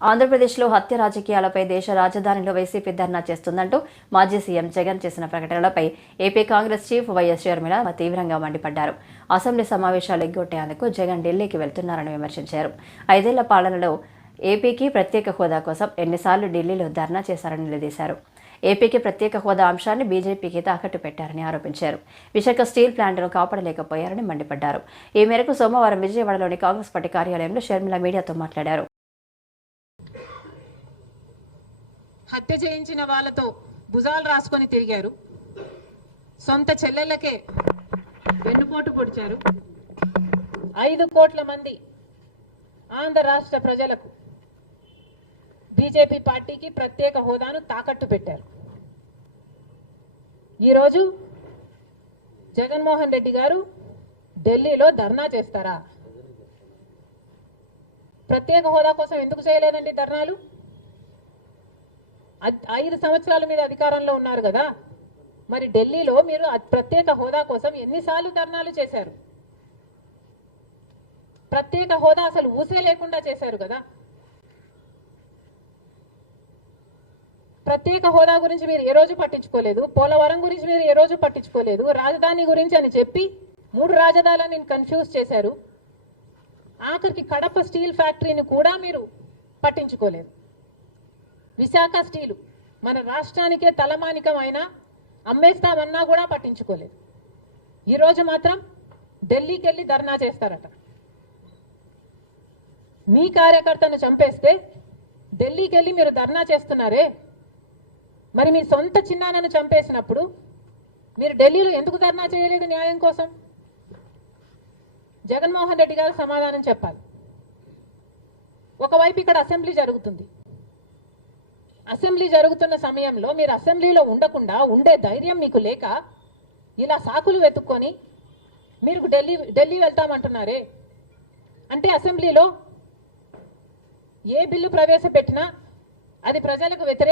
ఆంధ్రప్రదేశ్లో హత్య రాజకీయాలపై దేశ రాజధానిలో వైసీపీ ధర్నా చేస్తుందంటూ మాజీ సీఎం జగన్ చేసిన ప్రకటనలపై AP Congress chief YS Sharmila తీవ్రంగా మండిపడ్డారు. అసెంబ్లీ సమావేశాలు ఎగ్గొట్టేందుకు జగన్ ఢిల్లీకి వెళ్తున్నారని విమర్శించారు. ఐదేళ్ళ పాలనలో ఏపీకి ప్రత్యేక హోదా కోసం ఎన్నిసార్లు ఢిల్లీలో ధర్నా చేశారని నిలదీశారు. ఏపీకి ప్రత్యేక హోదా అంశాన్ని బీజేపీకి తాకట్టు పెట్టారని ఆరోపించారు. విశాఖ స్టీల్ ప్లాంట్ను కాపాడలేకపోయారని మండిపడ్డారు. ఈ మేరకు సోమవారం విజయవాడలోని కాంగ్రెస్ పార్టీ కార్యాలయంలో షర్మిల మీడియాతో మాట్లాడారు. హత్య చేయించిన వాళ్ళతో భుజాలు రాసుకొని తిరిగారు. సొంత చెల్లెళ్ళకే వెన్నుపోటు పొడిచారు. ఐదు కోట్ల మంది ఆంధ్ర రాష్ట్ర ప్రజలకు బీజేపీ పార్టీకి ప్రత్యేక హోదాను తాకట్టు పెట్టారు. ఈరోజు జగన్మోహన్ రెడ్డి గారు ఢిల్లీలో ధర్నా చేస్తారా? ప్రత్యేక హోదా కోసం ఎందుకు చేయలేదండి ధర్నాలు? ఐదు సంవత్సరాల మీద అధికారంలో ఉన్నారు కదా. మరి ఢిల్లీలో మీరు ప్రత్యేక హోదా కోసం ఎన్నిసార్లు ధర్నాలు చేశారు? ప్రత్యేక హోదా అసలు ఊసే లేకుండా చేశారు కదా. ప్రత్యేక హోదా గురించి మీరు ఏ రోజు పట్టించుకోలేదు? పోలవరం గురించి మీరు ఏ రోజు పట్టించుకోలేదు? రాజధాని గురించి అని చెప్పి మూడు రాజధానులను కన్ఫ్యూజ్ చేశారు. ఆఖరికి కడప స్టీల్ ఫ్యాక్టరీని కూడా మీరు పట్టించుకోలేదు. విశాఖ స్టీలు మన రాష్ట్రానికే తలమానికమైన అమ్మేస్తామన్నా కూడా పట్టించుకోలేదు. ఈరోజు మాత్రం ఢిల్లీకి వెళ్ళి ధర్నా చేస్తారట. మీ కార్యకర్తను చంపేస్తే ఢిల్లీకి వెళ్ళి మీరు ధర్నా చేస్తున్నారే? మరి మీ సొంత చిన్నాన్నను చంపేసినప్పుడు మీరు ఢిల్లీలో ఎందుకు ధర్నా చేయలేదు న్యాయం కోసం? జగన్మోహన్ రెడ్డి గారు సమాధానం చెప్పాలి. ఒకవైపు ఇక్కడ అసెంబ్లీ జరుగుతుంది. అసెంబ్లీ జరుగుతున్న సమయంలో మీరు అసెంబ్లీలో ఉండకుండా ఉండే ధైర్యం మీకు లేక ఇలా సాకులు వెతుక్కొని మీరు ఢిల్లీ ఢిల్లీ వెళ్తామంటున్నారే? అంటే అసెంబ్లీలో ఏ బిల్లు ప్రవేశపెట్టినా అది ప్రజలకు వ్యతిరేక